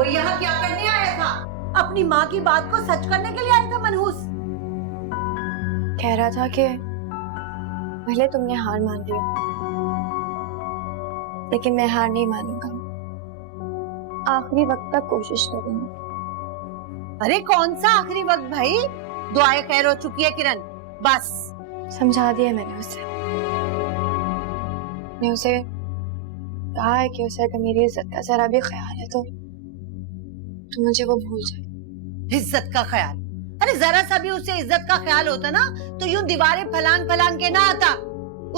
वो यहाँ क्या करने आया था? अपनी माँ की बात को सच करने के लिए आया था मनहूस। कह रहा था कि पहले तुमने हार मान ली, लेकिन मैं हार नहीं मानूंगा, आखिरी वक्त तक कोशिश करूंगा। अरे कौन सा आखिरी वक्त भाई, दुआएं खैर हो चुकी है किरण, बस। समझा दिया मैंने उसे। मैं उसे कहा है कि उसे अगर मेरी इज्जत का जरा भी ख्याल है तो मुझे वो भूल जाए। इज्जत का ख्याल? अरे जरा सा भी उसे इज्जत का ख्याल होता ना तो यूं दीवारें फलांग फलांग के ना आता।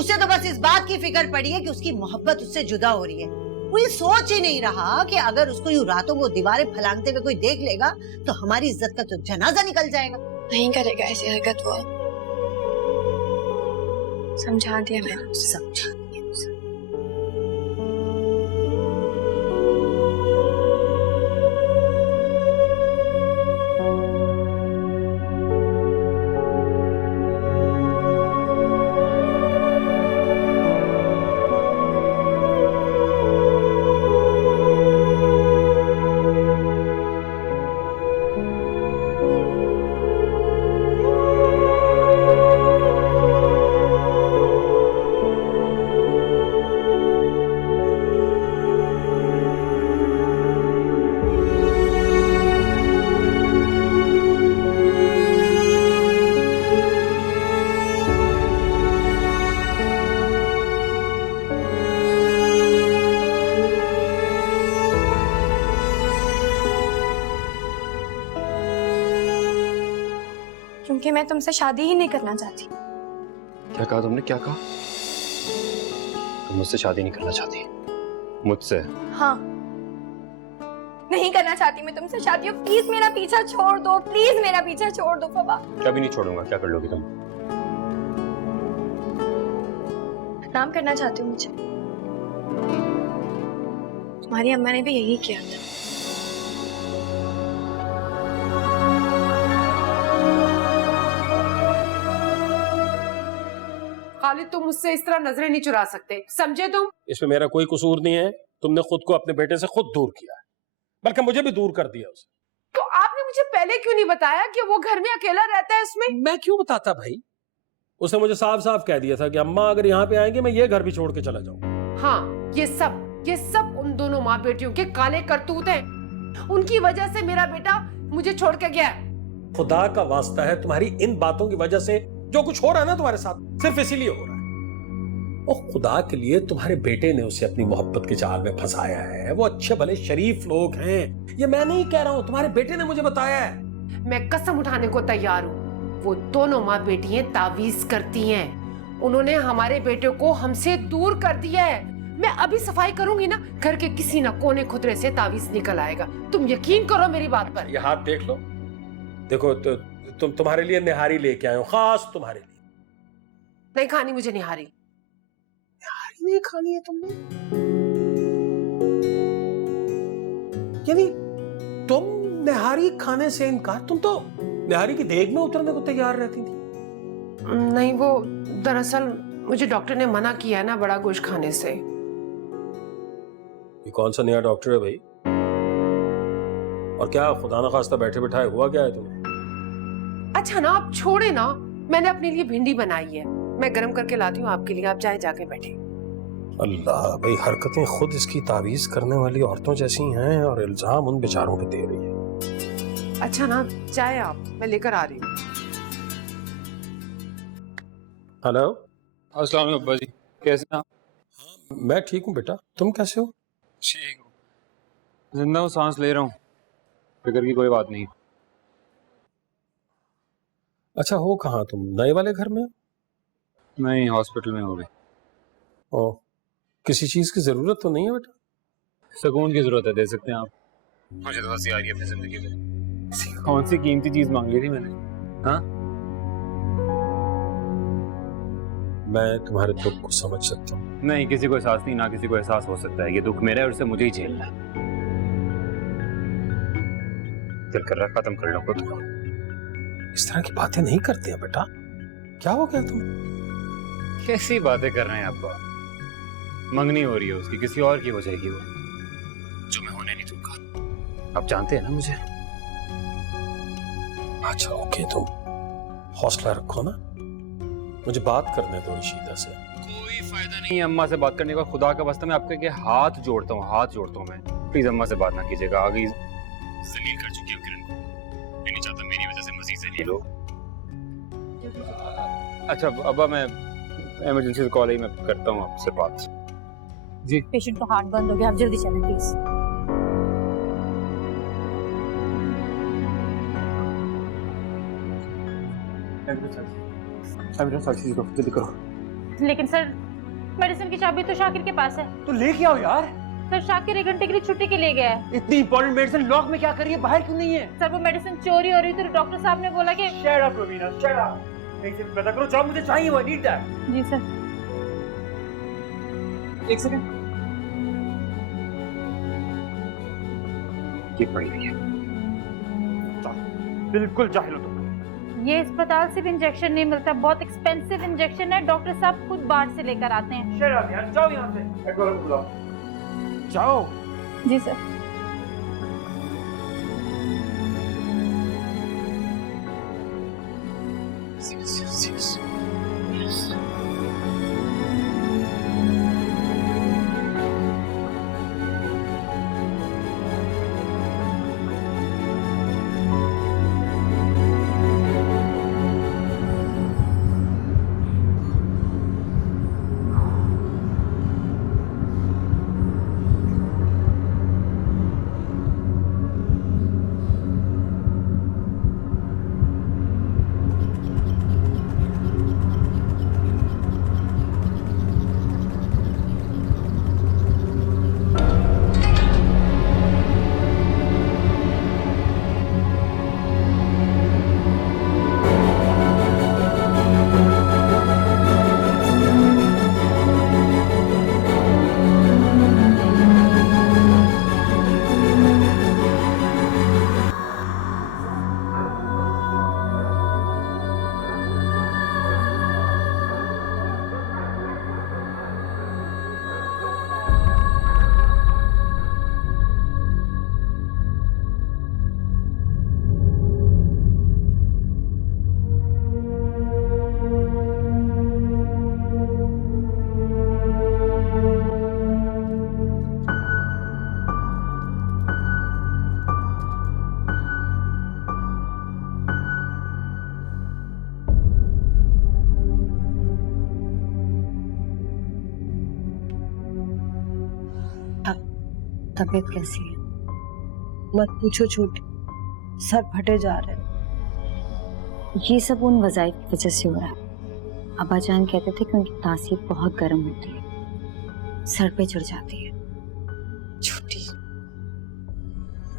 उसे तो बस इस बात की फिक्र पड़ी है कि उसकी मोहब्बत उससे जुदा हो रही है। वो ये सोच ही नहीं रहा कि अगर उसको यूं रातों को दीवारें फलांगते हुए कोई देख लेगा तो हमारी इज्जत का तो जनाजा निकल जाएगा। नहीं करेगा ऐसी हरकत वो। समझा दिया मैंने उसे। समझा दिया उसे। क्योंकि मैं तुमसे शादी ही नहीं करना चाहती। क्या कहा तुमने, क्या कहा? तुम मुझसे शादी नहीं करना चाहती? मुझसे? हाँ, नहीं करना चाहती मैं तुमसे शादी। प्लीज मेरा पीछा छोड़ दो, प्लीज मेरा पीछा छोड़ दो फबा। कभी नहीं छोड़ूंगा। क्या कर लोगी तुम? नाम करना चाहती हूँ मुझे। तुम्हारी अम्मा ने भी यही किया था। खालिद, तुम मुझसे इस तरह नजरें नहीं चुरा सकते, समझे तुम? इसमें मेरा कोई कसूर नहीं है। तुमने खुद को अपने बेटे से खुद दूर किया है, बल्कि मुझे भी दूर कर दिया उसे। तो आपने मुझे पहले क्यों नहीं बताया कि वो घर में अकेला रहता है? इसमें मैं क्यों बताता भाई? उसने मुझे साफ साफ कह दिया था कि अम्मा अगर यहाँ पे आएंगे मैं ये घर भी छोड़ के चला जाऊंगा। हाँ, ये सब उन दोनों माँ बेटियों के काले करतूत हैं। उनकी वजह से मेरा बेटा मुझे छोड़ के गया। खुदा का वास्ता है, तुम्हारी इन बातों की वजह से जो कुछ हो रहा है ना तुम्हारे साथ, सिर्फ इसीलिए हो रहा है। और खुदा के लिए तुम्हारे बेटे ने उसे अपनी मोहब्बत के जाल में फंसाया है। वो अच्छे भले शरीफ लोग हैं, ये मैं नहीं कह रहा हूं, तुम्हारे बेटे ने मुझे बताया है। मैं कसम उठाने को तैयार हूँ, वो दोनों माँ बेटियां तावीज करती हैं। उन्होंने हमारे बेटे को हमसे दूर कर दिया है। मैं अभी सफाई करूंगी ना, घर के किसी न कोने खुदरे से तावीज निकल आएगा। तुम यकीन करो मेरी बात पर। ये हाथ देख लो, देखो तो, तुम्हारे लिए निहारी लेके आया हूं, खास तुम्हारे लिए। नहीं खानी मुझे निहारी। निहारी नहीं खानी है तुमने? यानी तुम निहारी खाने से इनकार? तुम तो निहारी की देग में उतरने को तैयार रहती थी। नहीं, वो दरअसल मुझे डॉक्टर ने मना किया है ना बड़ा गोश्त खाने से। ये कौन सा नया डॉक्टर है भाई? और क्या खुदा न खास्ता बैठे बिठाए हुआ क्या है तुम्हें? अच्छा ना, आप छोड़े ना, मैंने अपने लिए भिंडी बनाई है, मैं गरम करके लाती हूँ आपके लिए, आप चाहे जाके बैठे। अल्लाह भाई, हरकतें खुद इसकी तावीज करने वाली औरतों जैसी हैं और इल्जाम उन बेचारों पे दे रही है। अच्छा ना, चाहे आप, मैं लेकर आ रही हूँ। हेलो, अस्सलाम वालेकुम अब्बा जी, कैसे हैं आप? मैं ठीक हूँ बेटा, तुम कैसे हो? ठीक हूँ, जिंदा हूँ, सांस ले रहा हूँ, फिक्र की कोई बात नहीं। अच्छा, हो कहाँ तुम? नए वाले घर में? नहीं, हॉस्पिटल में हो गई। ओह, किसी चीज की जरूरत तो नहीं है बेटा? सुकून की जरूरत है, दे सकते हैं आप? मुझे तो बस यार ये अपनी जिंदगी में कौन सी कीमती चीज मांग ली थी मैंने? हाँ, मैं तुम्हारे दुख को समझ सकता हूँ। नहीं, किसी को एहसास नहीं, ना किसी को एहसास हो सकता है। ये दुख मेरा है और इसे मुझे ही झेलना है। दिल कर रहा खत्म कर लो खुद को। इस तरह की बातें नहीं करते हैं बेटा। क्या हो गया तुम? कैसी बातें कर रहे हैं आप? मंगनी हो रही है उसकी, किसी और की हो जाएगी वो, जो मैं होने नहीं दूंगा। आप जानते हैं ना मुझे। अच्छा ओके, तुम हौसला रखो ना, मुझे बात करने दो इशिता से। कोई फायदा नहीं है अम्मा से बात करने का, खुदा का वास्ता मैं आपके हाथ जोड़ता हूँ, हाथ जोड़ता हूँ मैं। प्लीज अम्मा से बात ना कीजिएगा, आगे जलील कर चुकी हूँ किरण को, मैं नहीं चाहता मेरी वजह से मजीद जलील हो। अच्छा अब्बा, मैं इमरजेंसी कॉल ही मैं करता हूँ आपसे बात। जी पेशेंट का हार्ट बंद हो गया, आप जल्दी चलें प्लीज। जल्दी करो। लेकिन सर मेडिसिन की चाबी तो शाकिर के पास है। तो लेके आओ यार। सर शाकिर 1 घंटे के लिए छुट्टी के लिए गया है। इतनी इंपॉर्टेंट मेडिसिन लॉक में क्या करिए, बाहर क्यों नहीं है? सर वो मेडिसिन चोरी हो रही थी तो डॉक्टर साहब ने बोला कि shut up Raveena, shut up. एक सेकंड पता करो, जाओ, मुझे चाहिए, वो नीड दैट। जी सर। एक सेकंड। ये पड़ी हुई है, बिल्कुल जाहिल हो तुम। ये अस्पताल से भी इंजेक्शन नहीं मिलता, बहुत एक्सपेंसिव इंजेक्शन है, डॉक्टर साहब खुद बाहर से लेकर आते हैं। शट अप यार, जाओ यहाँ से। एक बार बुलाओ, जाओ। जी सर। तबीयत कैसी है? मत पूछो छोटी, सर फटे जा रहे हैं। ये सब उन वज़ाइफ की वजह से हो रहा है। अब्बा जान कहते थे कि उनकी तासीर बहुत गर्म होती है, सर पे चढ़ जाती है। छोटी,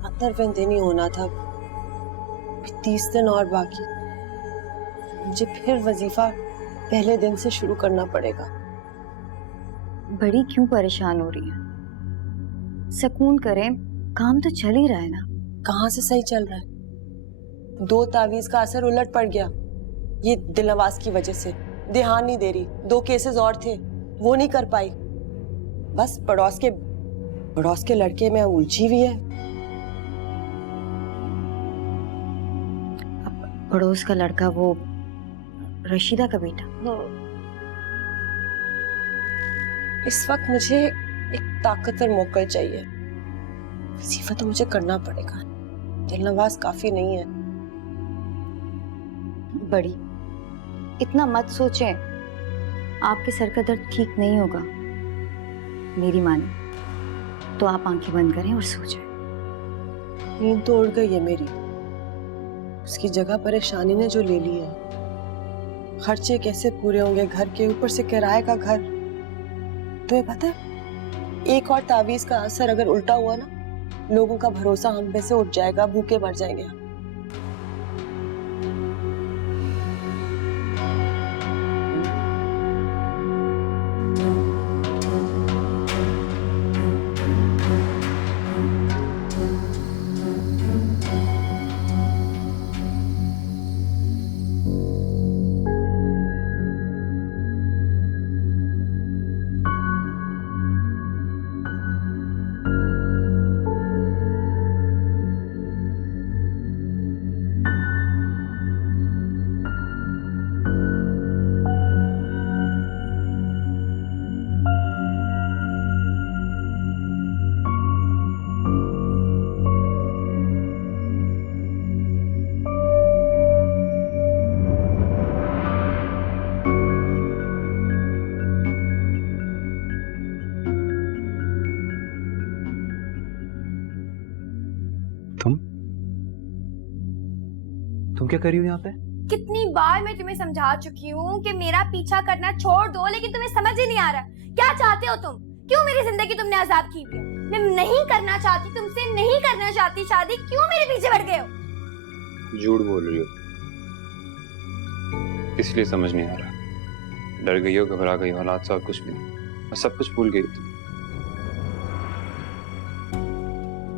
अंदर नहीं होना था, 30 दिन और बाकी। मुझे फिर वजीफा पहले दिन से शुरू करना पड़ेगा। बड़ी क्यों परेशान हो रही है? सुकून करें, काम तो चल ही रहा है ना। कहाँ से सही चल रहा है? 2 तावीज का असर उलट पड़ गया, ये दिलनवाज की वजह से। ध्यान नहीं दे रही, 2 केसेस और थे, वो नहीं कर पाई। बस पड़ोस के लड़के में उलझी हुई है। अब पड़ोस का लड़का, वो रशीदा का बेटा। इस वक्त मुझे एक ताकतवर मौका चाहिए। वजीफा तो मुझे करना पड़ेगा, दिलनवाज काफी नहीं है। बड़ी, इतना मत सोचें, आपके सर का दर्द ठीक नहीं होगा। मेरी माने तो आप आंखें बंद करें और सो जाएं। नींद तो उड़ गई है मेरी, उसकी जगह परेशानी ने जो ले ली है। खर्चे कैसे पूरे होंगे घर के, ऊपर से किराए का घर। तुम्हें पता है, एक और तावीज का असर अगर उल्टा हुआ ना, लोगों का भरोसा हम पे से उठ जाएगा, भूखे मर जाएंगे। तुम क्या कर रही हो यहाँ पे? कितनी बार मैं तुम्हें समझा चुकी हूँ कि मेरा पीछा करना छोड़ दो, लेकिन तुम्हें समझ ही नहीं आ रहा। क्या चाहते हो तुम? क्यों मेरी जिंदगी तुमने आजाद की हुई है? मैं नहीं करना चाहती, तुमसे नहीं करना चाहती शादी, क्यों मेरे पीछे पड़ गए हो? झूठ बोल रही हो, इसलिए समझ नहीं आ रहा। डर गई हो, घबरा गई हो, हालात से और कुछ भी नहीं, मैं सब कुछ भूल गई थी।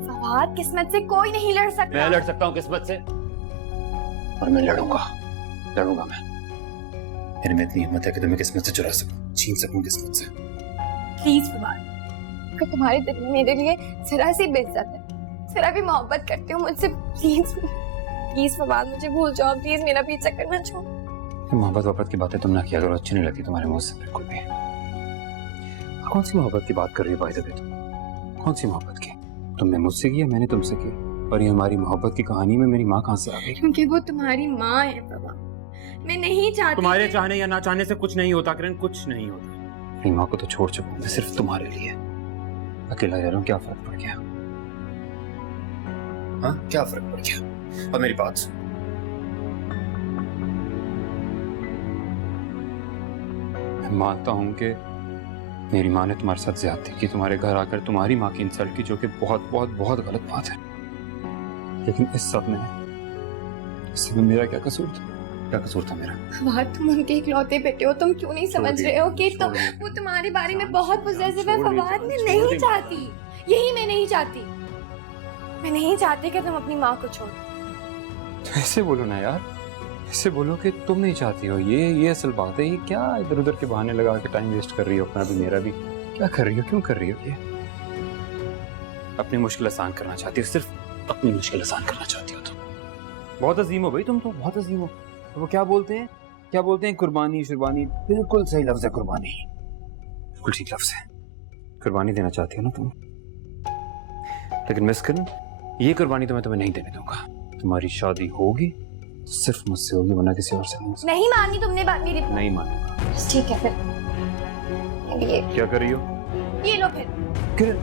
फवाद, किस्मत से कोई नहीं लड़ सकता। मैं लड़ सकता हूँ किस्मत से, और मैं लड़ूंगा मैं। मेरे में इतनी हिम्मत है कि तुम्हें किस्मत से चुरा सकूं, छीन सकूं किस्मत से। प्लीज फवाद, अगर तुम्हारे दिल में मेरे लिए जरा सी बेइज्जत है, जरा भी मोहब्बत करते हो मुझसे, प्लीज फवाद मुझे भूल जाओ, प्लीज मेरा पीछा करना छोड़ो। मोहब्बत की बातें तुम ना किया करो, अच्छी नहीं लगती तुम्हारे मुंह से बिल्कुल भी। कौन सी मोहब्बत की बात कर रही हो भाई? तुम कौन सी मोहब्बत की? तुमने मुझसे की या मैंने तुमसे की? और ये हमारी मोहब्बत की कहानी में मेरी माँ कहाँ से आ गई? क्योंकि वो तुम्हारी माँ है फवाद। मैं नहीं चाहती। तुम्हारे चाहने या ना चाहने से कुछ नहीं होता किरण, कुछ नहीं होता। मेरी माँ को तो छोड़ चुका हूँ मैं सिर्फ तुम्हारे लिए। अकेला रह रहा हूँ, क्या फर्क पड़ गया? हाँ, क्या फर्क पड़ गया? और मेरी बात सुन, मैं मानता हूं कि मेरी माँ ने तुम्हारे साथ ज्यादती की, तुम्हारे घर आकर तुम्हारी माँ की इंसल्ट की, जो कि बहुत बहुत बहुत गलत बात है। लेकिन इस सब में मेरा क्या कसूर था? क्या कसूर था मेरा? फवाद, तुम उनके इकलौते बेटे हो, तुम क्यों नहीं समझ रहे हो कि वो तुम्हारे बारे में बहुत पॉजिटिव है। फवाद, मैं नहीं चाहती, यही मैं नहीं चाहती। मैं नहीं चाहती कि तुम अपनी माँ को छोड़ो। ऐसे बोलो ना यार, ऐसे बोलो कि तुम नहीं चाहती हो। ये असल बात है। ये क्या इधर उधर के बहाने लगा के टाइम वेस्ट कर रही हो, अपना भी मेरा भी? क्या कर रही हो, क्यों कर रही हो ये? अपनी मुश्किल आसान करना चाहती हो, सिर्फ अपनी मुश्किल आसान करना चाहती हो तुम। बहुत अजीम हो भाई तुम तो, बहुत अजीम हो। तो वो क्या बोलते हैं कुर्बानी शुरबानी, बिल्कुल सही लफ्ज है कुर्बानी, बिल्कुल ठीक लफ्ज है। कुर्बानी देना चाहती हो ना तुम, लेकिन मिस करन, ये कुर्बानी तो मैं तुम्हें नहीं देने दूंगा। तुम्हारी शादी होगी सिर्फ मुझसे होगी, वरना किसी और से नहीं मानी तुमने बात मेरी? नहीं मानूंगा। ठीक है फिर। ये क्या कर रही हो? ये लो फिर। किरण,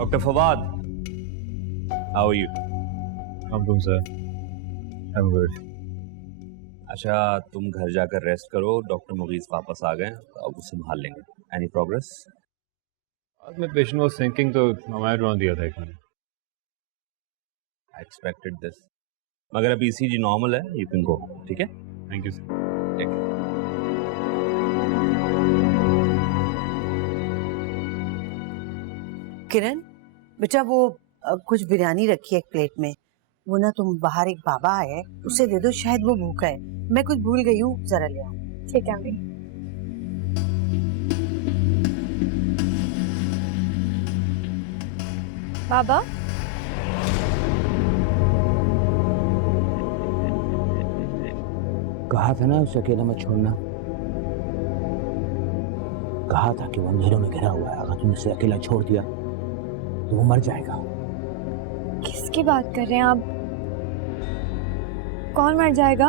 Dr. Fawad, how are you? I'm good sir, I'm good. अच्छा, तुम घर जाकर रेस्ट करो। डॉक्टर मुगीज वापस आ गए, अब वो संभाल लेंगे। Any progress? आज मैं पेशेंट वाज थिंकिंग तो हमारे ड्रोन दिया था एक मैंने। आई एक्सपेक्टेड दिस, मगर अभी ECG नॉर्मल है, यू कैन गो। ठीक है, थैंक यू सर। किरण बेटा, वो कुछ बिरयानी रखी है एक प्लेट में, वो ना तुम बाहर एक बाबा है उसे दे दो, शायद वो भूखा है। मैं कुछ भूल गई हूँ, जरा ले आओ। ठीक है अम्मी। बाबा, कहा था ना उसे अकेला मत छोड़ना, कहा था कि वो अंधेरों में घिरा हुआ है, अगर तुमने उसे अकेला छोड़ दिया तो वो मर जाएगा। किसकी बात कर रहे हैं आप? कौन मर जाएगा?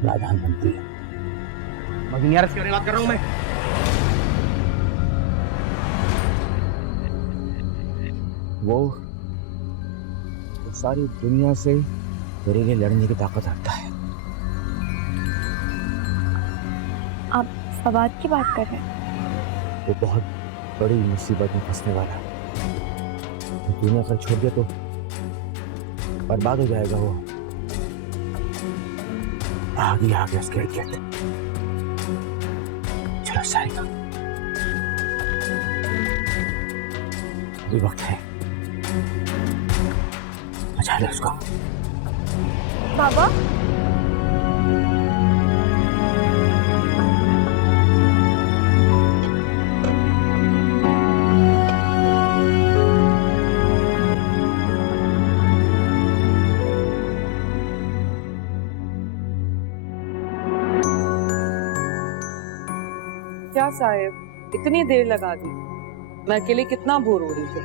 प्रधानमंत्री। मगर यार, इसके बारे में बात कर रहा हूं मैं। वो सारी दुनिया से तेरे लिए लड़ने की ताकत रखता है। आप फवाद की बात कर रहे हैं? वो बहुत बड़ी मुसीबत में फंसने वाला है, तूने अगर छोड़ दिया तो बर्बाद हो जाएगा वो। आगे आगे उसके इर्द-गिर्द चलो साइड। अभी वक्त है, बचा ले उसको। बाबा क्या साहब, इतनी देर लगा दी। मैं अकेले कितना बोर हो रही थी।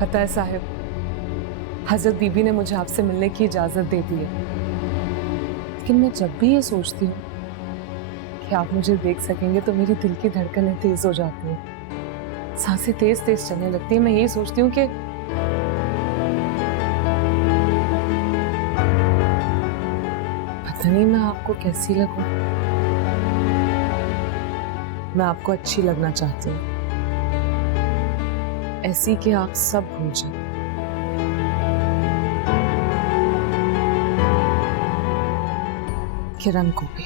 पता है साहब, हजरत बीबी ने मुझे आपसे मिलने की इजाजत दे दी है, लेकिन मैं जब भी ये सोचती हूँ कि आप मुझे देख सकेंगे तो मेरी दिल की धड़कनें तेज हो जाती हैं, सांसें तेज तेज चलने लगती है। मैं यही सोचती हूँ कि पता नहीं मैं आपको कैसी लगूं। मैं आपको अच्छी लगना चाहती हूँ, ऐसी कि आप सब भूल जाएं। किरण को भी।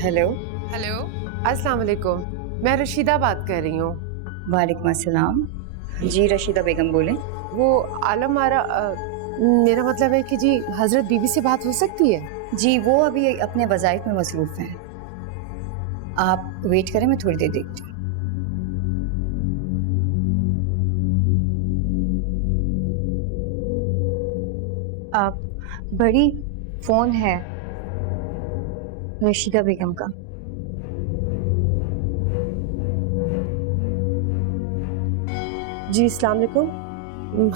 हेलो। हेलो, अस्सलाम वालेकुम। मैं रशीदा बात कर रही हूँ। वालेकुम अस्सलाम। जी रशीदा बेगम बोले। वो आलम आरा, मेरा मतलब है कि जी हजरत बीबी से बात हो सकती है? जी वो अभी अपने वज़ाइफ में मसरूफ हैं, आप वेट करें, मैं थोड़ी देर देखती हूँ। आप बड़ी फोन है रशीदा बेगम का। जी अस्सलाम वालेकुम।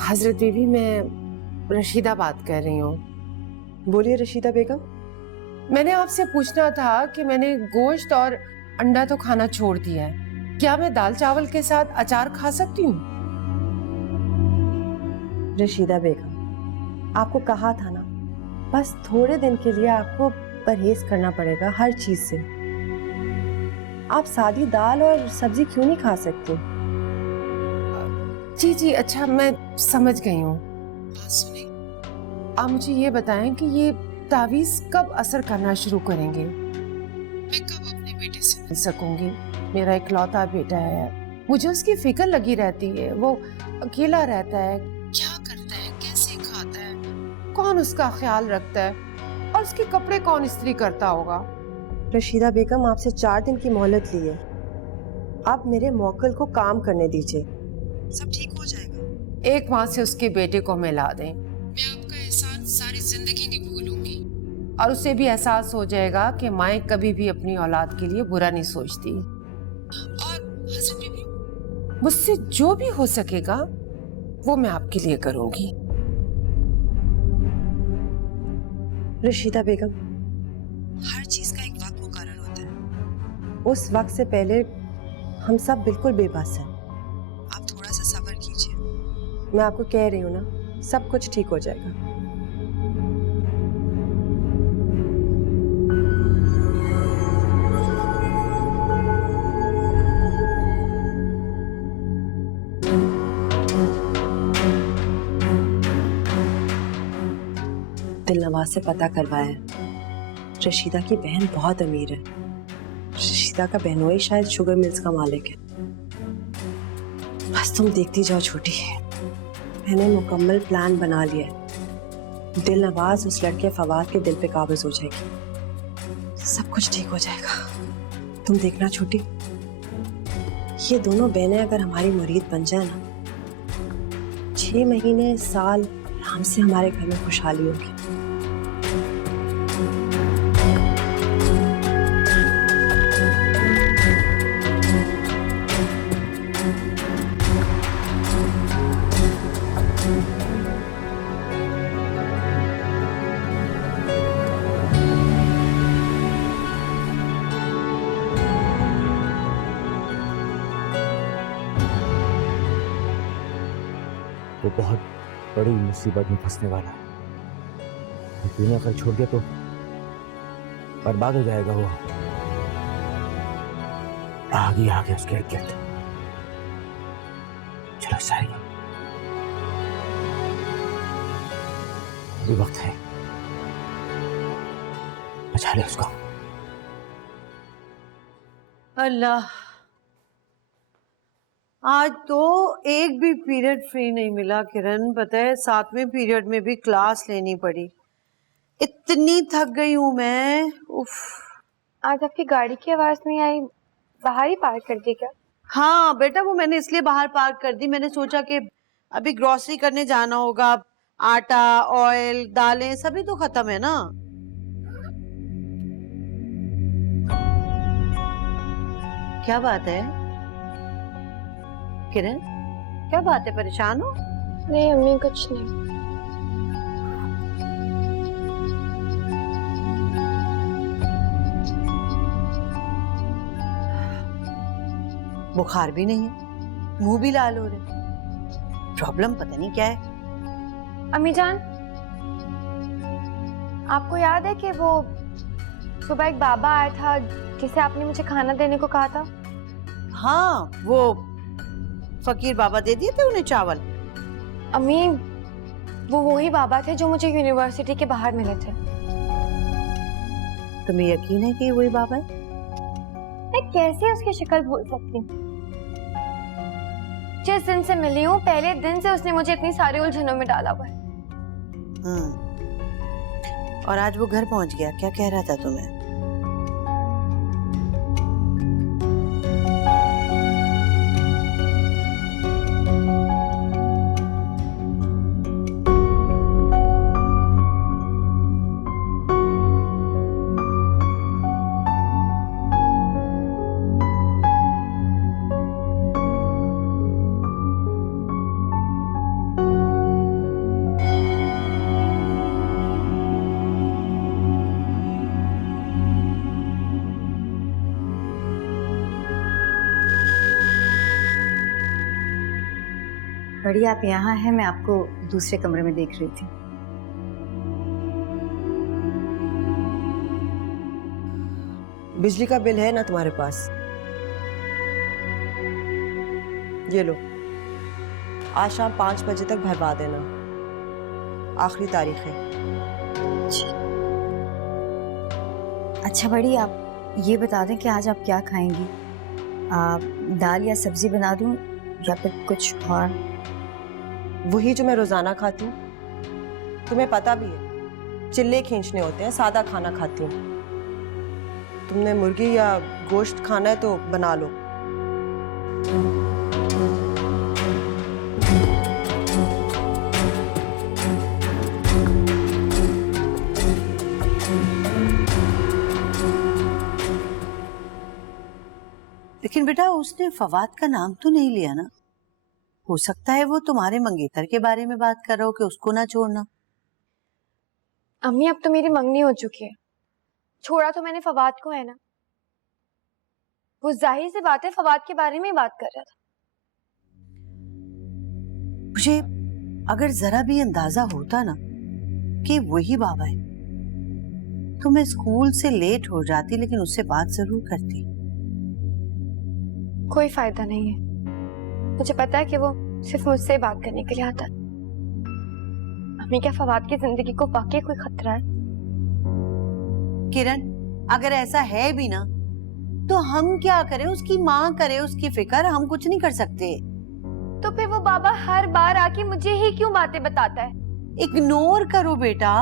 हजरत बीबी, मैं रशीदा बात कर रही हूँ। बोलिए रशीदा बेगम। मैंने आपसे पूछना था कि मैंने गोश्त और अंडा तो खाना छोड़ दिया है, क्या मैं दाल चावल के साथ अचार खा सकती हूँ? रशीदा बेगम, आपको कहा था ना, बस थोड़े दिन के लिए आपको परहेज करना पड़ेगा हर चीज से। आप सादी दाल और सब्जी क्यों नहीं खा सकती? जी जी, अच्छा मैं समझ गई हूँ। आप मुझे ये बताएं कि ये तावीज कब असर करना शुरू करेंगे? मैं कब अपने बेटे से मिल सकूंगी? मेरा इकलौता बेटा है, मुझे उसकी फिक्र लगी रहती है। वो अकेला रहता है, क्या करता है, कैसे खाता है, कौन उसका ख्याल रखता है, और उसके कपड़े कौन इस्त्री करता होगा? रशीदा बेगम, आपसे 4 दिन की मोहलत ली है। आप मेरे मौकल को काम करने दीजिए, सब ठीक हो जाएगा। एक माह से उसके बेटे को मिला दें, मैं आपका एहसान सारी जिंदगी नहीं भूलूंगी, और उसे भी एहसास हो जाएगा कि माएँ कभी भी अपनी औलाद के लिए बुरा नहीं सोचती। और हज़रत बीबी, मुझसे जो भी हो सकेगा वो मैं आपके लिए करूंगी। रशीदा बेगम, हर चीज का एक वक्त मुकर्रर होता है, उस वक्त से पहले हम सब बिल्कुल बेबस हैं। आप थोड़ा सा सब्र कीजिए, मैं आपको कह रही हूँ ना, सब कुछ ठीक हो जाएगा। दिलनवाज से पता करवाया है, रशीदा की बहन बहुत अमीर है। रशीदा का बहनोई शायद शुगर मिल्स का मालिक है। बस तुम देखती जाओ छोटी, मैंने मुकम्मल प्लान बना लिया है। दिलनवाज उस लड़के फवाद के दिल पे काबिज हो जाएगी, सब कुछ ठीक हो जाएगा। तुम देखना छोटी, ये दोनों बहनें अगर हमारी मुरीद बन जाए ना, 6 महीने साल आराम से हमारे घर में खुशहाली होगी। वो बहुत बड़ी मुसीबत में फंसने वाला है। तूने अगर छोड़ दिया तो बर्बाद हो जाएगा वो। आगे आगे उसके इर्द। चलो साहिबा, अभी वक्त है, बचा ले उसको। अल्लाह, आज तो एक भी पीरियड फ्री नहीं मिला किरण। पता है 7वें पीरियड में भी क्लास लेनी पड़ी। इतनी थक गई हूँ मैं। उफ। आज आपकी गाड़ी की आवाज नहीं आई, बाहर ही पार्क कर दी क्या? हाँ बेटा, वो मैंने इसलिए बाहर पार्क कर दी, मैंने सोचा कि अभी ग्रोसरी करने जाना होगा। आटा, ऑयल, दालें सभी तो खत्म है ना। क्या बात है किरण? क्या बात है, परेशान हो? नहीं अम्मी, कुछ नहीं। बुखार भी नहीं है, मुंह भी लाल हो रहे, प्रॉब्लम पता नहीं क्या है। अम्मी जान, आपको याद है कि वो सुबह एक बाबा आया था जिसे आपने मुझे खाना देने को कहा था? हाँ, वो फकीर बाबा दे दिए थे उन्हें चावल। अम्मी, वो वही बाबा थे जो मुझे यूनिवर्सिटी के बाहर मिले थे। तुम्हें यकीन है कि वही बाबा है? मैं कैसे उसकी शक्ल भूल सकती हूँ? जिस दिन से मिली हूँ पहले दिन से उसने मुझे इतनी सारी उलझनों में डाला हुआ है। और आज वो घर पहुंच गया, क्या कह रहा था तुम्हें? बड़ी आप यहाँ हैं, मैं आपको दूसरे कमरे में देख रही थी। बिजली का बिल है ना तुम्हारे पास? ये लो, आज शाम 5 बजे तक भरवा देना, आखिरी तारीख है। अच्छा बड़ी, आप ये बता दें कि आज आप क्या खाएंगी? दाल या सब्जी बना दूं या फिर कुछ और? वही जो मैं रोजाना खाती हूँ। तुम्हें पता भी है चिल्ले खींचने होते हैं, सादा खाना खाती हूँ। तुमने मुर्गी या गोश्त खाना है तो बना लो। लेकिन बेटा उसने फवाद का नाम तो नहीं लिया ना? हो सकता है वो तुम्हारे मंगेतर के बारे में बात कर रहा हो कि उसको ना छोड़ना। अम्मी, अब तो मेरी मंगनी हो चुकी है, छोड़ा तो मैंने फवाद को है ना। वो जाहिर सी बात है फवाद के बारे में ही बात कर रहा था। मुझे अगर जरा भी अंदाजा होता ना कि वही बाबा है तो मैं स्कूल से लेट हो जाती, लेकिन उससे बात जरूर करती। कोई फायदा नहीं है, मुझे पता है कि वो सिर्फ मुझसे बात करने के लिए आता। अम्मी, क्या फवाद की जिंदगी को वाकई कोई खतरा है? किरण, अगर ऐसा है भी ना तो हम क्या करें? उसकी माँ करे उसकी फिक्र, हम कुछ नहीं कर सकते। तो फिर वो बाबा हर बार आके मुझे ही क्यों बातें बताता है? इग्नोर करो बेटा,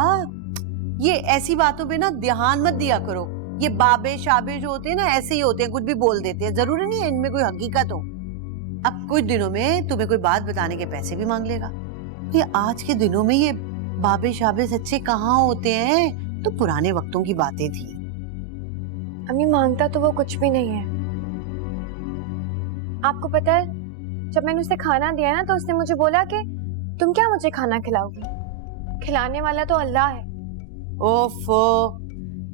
ये ऐसी बातों पे ना ध्यान मत दिया करो। ये बाबे शाबे जो होते हैं ना ऐसे ही होते हैं, कुछ भी बोल देते हैं, जरूरी नहीं है इनमें कोई हकीकत हो। अब कुछ दिनों में तुम्हें कोई बात बताने के पैसे भी मांग लेगा। ये आज के दिनों में ये बाबे शाबे सच्चे कहाँ होते हैं? तो पुराने वक्तों की बातें थी। अम्मी, मांगता तो वो कुछ भी नहीं है। आपको पता है, जब मैंने उसे खाना दिया ना तो उसने मुझे बोला कि तुम क्या मुझे खाना खिलाओगी? खिलाने वाला तो अल्लाह है। ओफो,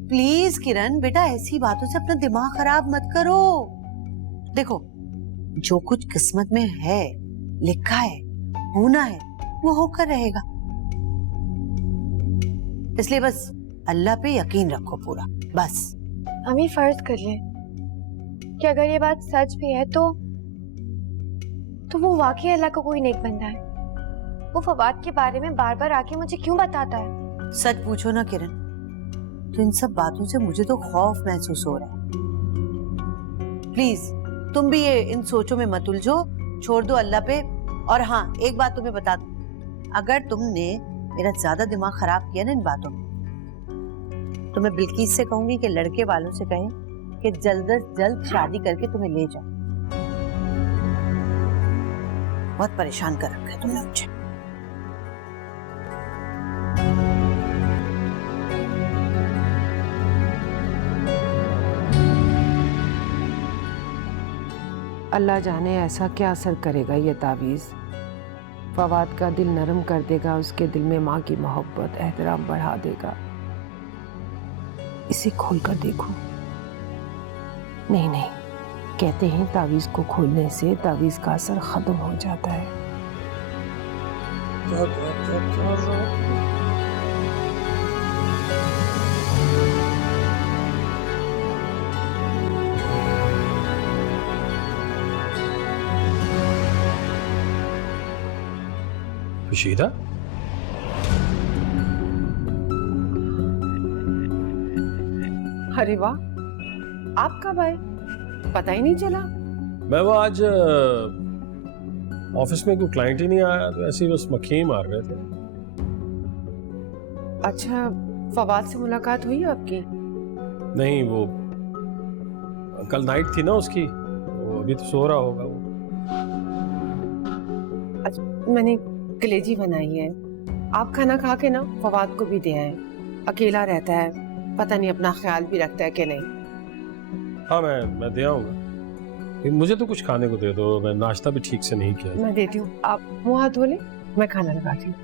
प्लीज किरण बेटा, ऐसी बातों से अपना दिमाग खराब मत करो। देखो, जो कुछ किस्मत में है, लिखा है, होना है, वो होकर रहेगा। इसलिए बस अल्लाह पे यकीन रखो पूरा, बस। अम्मी फर्ज कर ले कि अगर ये बात सच भी है तो वो वाकई अल्लाह का कोई नेक बंदा है। वो फवाद के बारे में बार बार आके मुझे क्यों बताता है? सच पूछो ना किरण, तो इन सब बातों से मुझे तो खौफ महसूस हो रहा है। प्लीज तुम भी ये इन सोचों में मत उलझो, छोड़ दो अल्लाह पे। और हाँ, एक बात तुम्हें बता दूं, अगर तुमने मेरा ज्यादा दिमाग खराब किया ना इन बातों में, तो मैं बिल्किस से कहूंगी कि लड़के वालों से कहें कि जल्द से जल्द शादी करके तुम्हें ले जाए। बहुत परेशान कर रखा है तुमने मुझे। अल्लाह जाने ऐसा क्या असर करेगा ये तावीज़। फवाद का दिल नरम कर देगा, उसके दिल में माँ की मोहब्बत एहतराम बढ़ा देगा। इसे खोल कर देखो। नहीं नहीं, कहते हैं तावीज़ को खोलने से तावीज़ का असर खत्म हो जाता है। खुशीदा, अरे वाह, आप कब आए? पता ही नहीं चला। मैं वो आज ऑफिस में कोई क्लाइंट ही नहीं आया, तो ऐसे ही बस मक्खी मार रहे थे। अच्छा, फवाद से मुलाकात हुई आपकी? नहीं, वो कल नाइट थी ना उसकी, वो अभी तो सो रहा होगा वो। अच्छा, मैंने कलेजी बनाई है, आप खाना खा के ना फवाद को भी दे आए। अकेला रहता है, पता नहीं अपना ख्याल भी रखता है कि नहीं। हाँ, मैं दे आऊंगा, लेकिन मुझे तो कुछ खाने को दे दो, मैं नाश्ता भी ठीक से नहीं किया। मैं देती हूँ, आप मुँह हाथ धो ले, मैं खाना लगाती हूँ।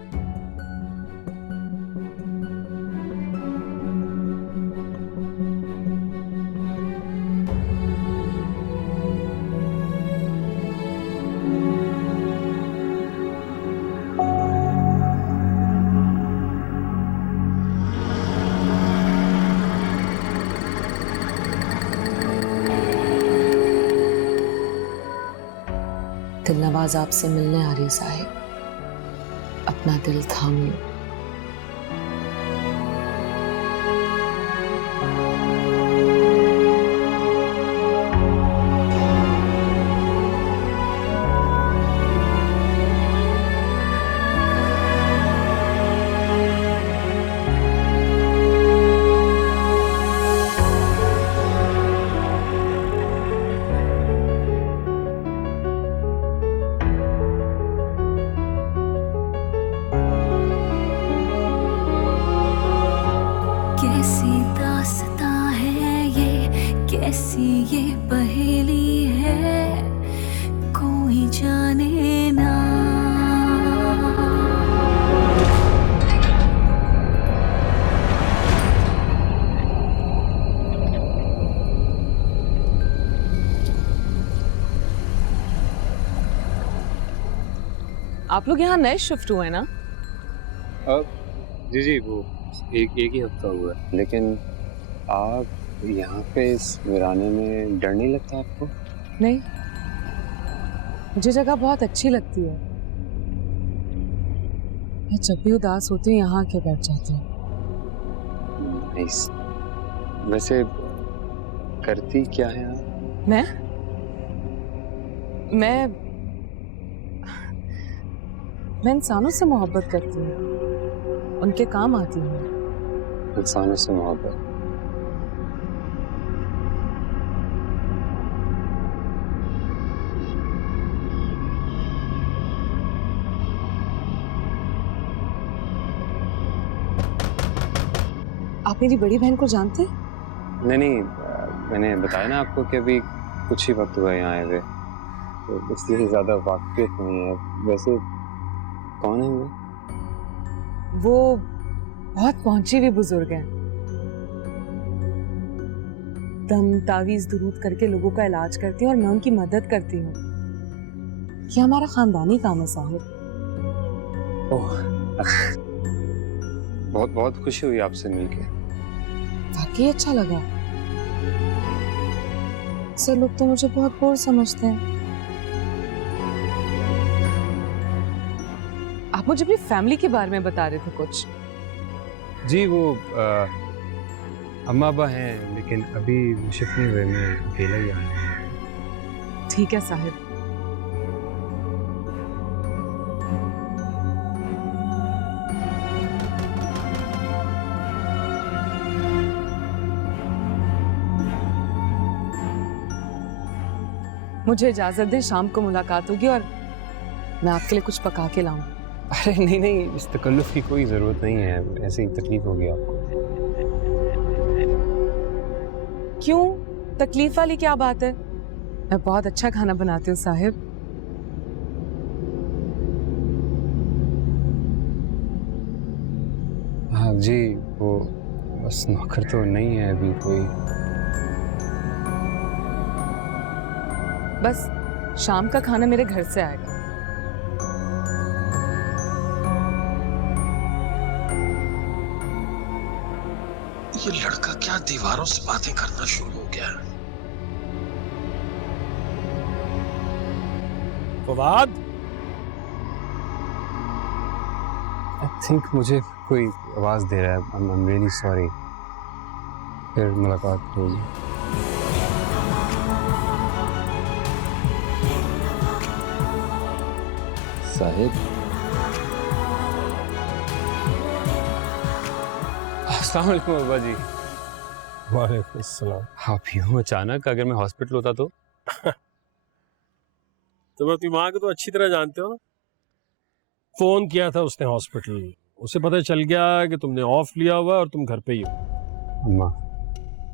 दिलनवाज आपसे मिलने आ रही साहिब, अपना दिल थाम लो। कैसी दास्तां है ये, कैसी ये पहेली है, कोई जाने ना। आप लोग यहाँ नए शिफ्ट हुए ना? जी, वो एक ही हफ्ता हुआ है। लेकिन आप यहाँ पे इस वीराने में डर नहीं लगता आपको? नहीं, मुझे जगह बहुत अच्छी लगती है। मैं जब भी उदास होती हूँ यहाँ आके बैठ जाती हूँ। नाइस। वैसे करती क्या है आप? मैं इंसानों से मोहब्बत करती हूँ, उनके काम आती हूँ। इंसानों से मोहब्बत? आप मेरी बड़ी बहन को जानते हैं? नहीं, मैंने बताया ना आपको कि अभी कुछ ही वक्त हुआ यहाँ आए हुए, तो इसलिए ज़्यादा वाक़िफ़ नहीं है। वैसे कौन है वो बहुत पहुंची हुई बुजुर्ग हैं। दम तावीज दुरूद करके लोगों का इलाज करती हैं और मैं उनकी मदद करती हूँ। ये हमारा खानदानी काम है साहिब। ओह अच्छा, बहुत बहुत खुशी हुई आपसे मिलके। वाकई अच्छा लगा। सर लोग तो मुझे बहुत बोर समझते हैं। आप मुझे अपनी फैमिली के बारे में बता रहे थे कुछ। जी वो अम्मा अब्बा हैं लेकिन अभी शिफ्ट नहीं हुए, मैं अकेला ही आया। ठीक है साहिब। मुझे इजाजत दें, शाम को मुलाकात होगी और मैं आपके लिए कुछ पका के लाऊं। अरे नहीं नहीं, इस तकल्लुफ की कोई ज़रूरत नहीं है, ऐसे ही तकलीफ होगी आपको। क्यों, तकलीफ वाली क्या बात है? मैं बहुत अच्छा खाना बनाती हूँ साहिब। हाँ जी, वो बस नौकर तो नहीं है अभी कोई। बस शाम का खाना मेरे घर से आएगा। ये लड़का क्या दीवारों से बातें करना शुरू हो गया है? फवाद, आई थिंक मुझे कोई आवाज़ दे रहा है। I'm really sorry। फिर मुलाकात होगी। साहिब, अस्सलाम वालेकुम अब्बा जी। वालेकुम अस्सलाम। आप यूँ अचानक, अगर मैं हॉस्पिटल होता तो? तुम अपनी माँ को तो अच्छी तरह जानते हो ना। फोन किया था उसने हॉस्पिटल, उसे पता चल गया कि तुमने ऑफ लिया हुआ और तुम घर पे ही हो। अम्मा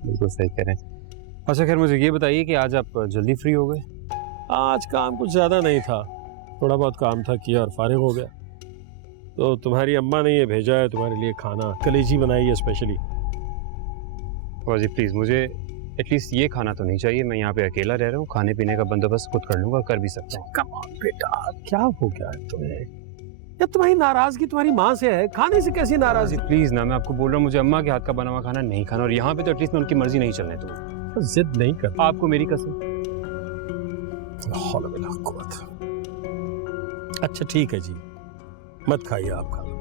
बिल्कुल सही कह रहे हैं। अच्छा खैर, मुझे ये बताइए कि आज आप जल्दी फ्री हो गए? आज काम कुछ ज़्यादा नहीं था, थोड़ा बहुत काम था, किया और फारिग हो गया। तो तुम्हारी अम्मा ने ये भेजा है तुम्हारे लिए खाना, कलेजी बनाई है स्पेशली। और जी प्लीज़, मुझे एटलीस्ट ये खाना तो नहीं चाहिए। मैं यहाँ पे अकेला रह रहा हूँ, खाने पीने का बंदोबस्त खुद कर लूँगा, कर भी सकता हूँ। कम ऑन बेटा, क्या हो गया है तुम्हें? या तुम्हारी नाराजगी तुम्हारी माँ से है, खाने से कैसी नाराजगी? प्लीज़ ना, मैं आपको बोल रहा हूँ, मुझे अम्मा के हाथ का बना हुआ खाना नहीं खाना, और यहाँ पे तो एटलीस्ट मैं उनकी मर्जी नहीं चलने दूँ। जिद नहीं कर। आपको मेरी कसम। अच्छा ठीक है जी, मत खाइए आप खाना।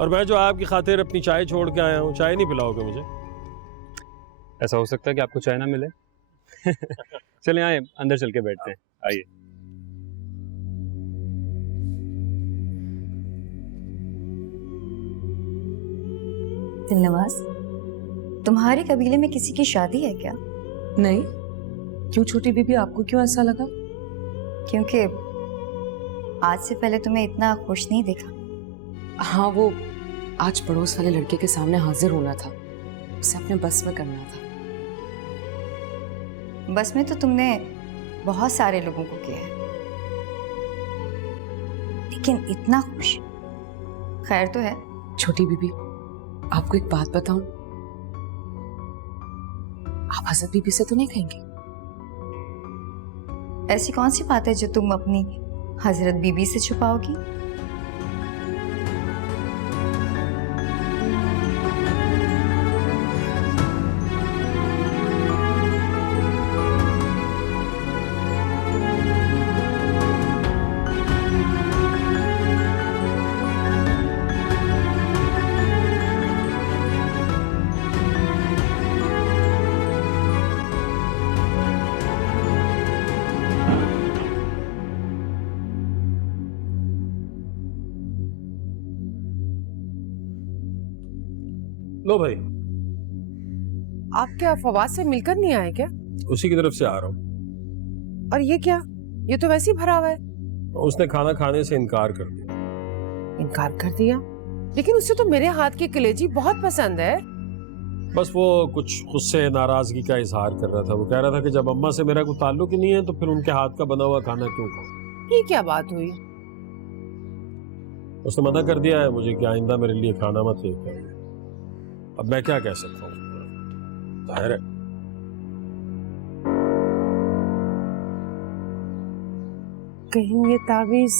और मैं जो आपकी खातिर अपनी चाय छोड़ के आया हूँ, चाय नहीं पिलाओगे मुझे? ऐसा हो सकता है कि आपको चाय ना मिले। चले आए, अंदर चल के बैठते हैं, आइए। दिलनवाज, तुम्हारे कबीले में किसी की शादी है क्या? नहीं। क्यों छोटी बीबी, आपको क्यों ऐसा लगा? क्योंकि आज से पहले तुम्हें इतना खुश नहीं देखा। हाँ, वो आज पड़ोस वाले लड़के के सामने हाजिर होना था, उसे अपने बस में करना था। बस में तो तुमने बहुत सारे लोगों को किया है, लेकिन इतना खुश? खैर तो है। छोटी बीबी, आपको एक बात बताऊं? आप हजरत बीबी से तो नहीं कहेंगे? ऐसी कौन सी बात है जो तुम अपनी हजरत बीबी से छुपाओगी? लो भाई। आप क्या फवाद से मिलकर नहीं आए क्या? उसी की तरफ से आ रहा हूँ। और ये क्या, ये तो वैसे ही भरा हुआ है। उसने खाना खाने से इनकार कर दिया। इनकार कर दिया? लेकिन उससे तो मेरे हाथ की कलेजी बहुत पसंद है। बस वो कुछ गुस्से नाराजगी का इजहार कर रहा था। वो कह रहा था कि जब अम्मा से मेरा कोई ताल्लुक ही नहीं है तो फिर उनके हाथ का बना हुआ खाना क्यों खाऊं? ये क्या बात हुई? उसने मना कर दिया है मुझे कि आइंदा मेरे लिए खाना मत लेकर आइए। अब मैं क्या कह सकता हूँ? जाहिर है कहीं ये तावीज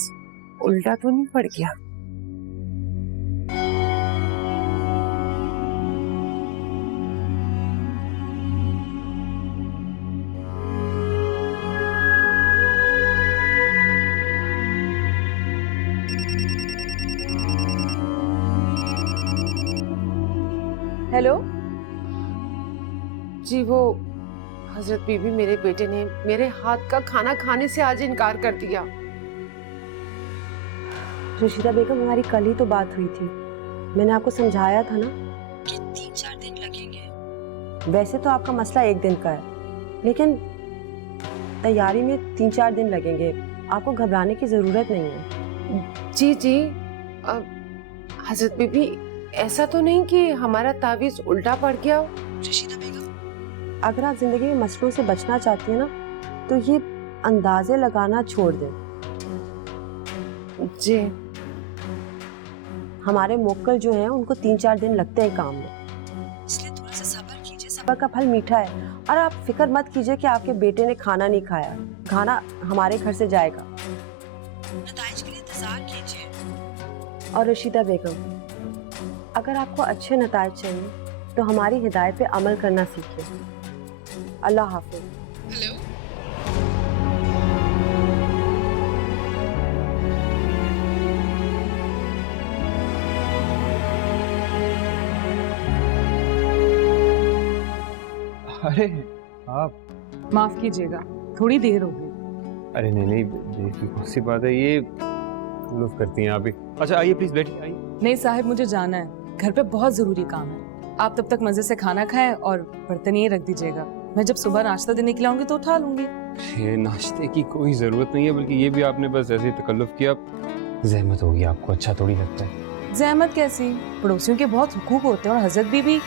उल्टा तो नहीं पड़ गया? हेलो जी वो हजरत बीबी, मेरे बेटे ने मेरे हाथ का खाना खाने से आज इनकार कर दिया। रशीदा बेगम, हमारी कल ही तो बात हुई थी। मैंने आपको समझाया था ना कि 3-4 दिन लगेंगे। वैसे तो आपका मसला 1 दिन का है, लेकिन तैयारी में 3-4 दिन लगेंगे। आपको घबराने की जरूरत नहीं है। जी जी हजरत बीबी, ऐसा तो नहीं कि हमारा तावीज उल्टा पड़ गया हो? रशीदा बेगम, अगर आप जिंदगी में मसलों से बचना चाहती हैं ना, तो ये अंदाजे लगाना छोड़ दें। जी हमारे मोक्कल जो हैं उनको 3-4 दिन लगते हैं काम में, इसलिए थोड़ा सा सब्र कीजिए। सब्र का फल मीठा है। और आप फिक्र मत कीजिए कि आपके बेटे ने खाना नहीं खाया। खाना हमारे घर से जाएगा। नताइज के लिए इंतजार कीजिए। और रशीदा बेगम, अगर आपको अच्छे नताइज चाहिए तो हमारी हिदायत पे अमल करना सीखिए। अल्लाह हाफिज। हेलो, अरे आप, माफ कीजिएगा, थोड़ी देर हो गई। अरे नहीं देखिए कौन सी बात है, ये लुफ करती हैं आप ही। अच्छा आइए प्लीज बैठिए, आइए। नहीं साहब, मुझे जाना है, घर पे बहुत जरूरी काम है। आप तब तक मजे से खाना खाएं और बर्तन ये रख दीजिएगा। मैं जब सुबह नाश्ता देने के लिए आऊंगी तो उठा लूंगी। ये नाश्ते की कोई जरूरत नहीं है, बल्कि ये भी आपने बस ऐसे ही तकल्लुफ किया। जहमत होगी आपको, अच्छा थोड़ी लगता है। जहमत कैसी? पड़ोसियों के बहुत हुकूक होते हैं और हजरत बीबी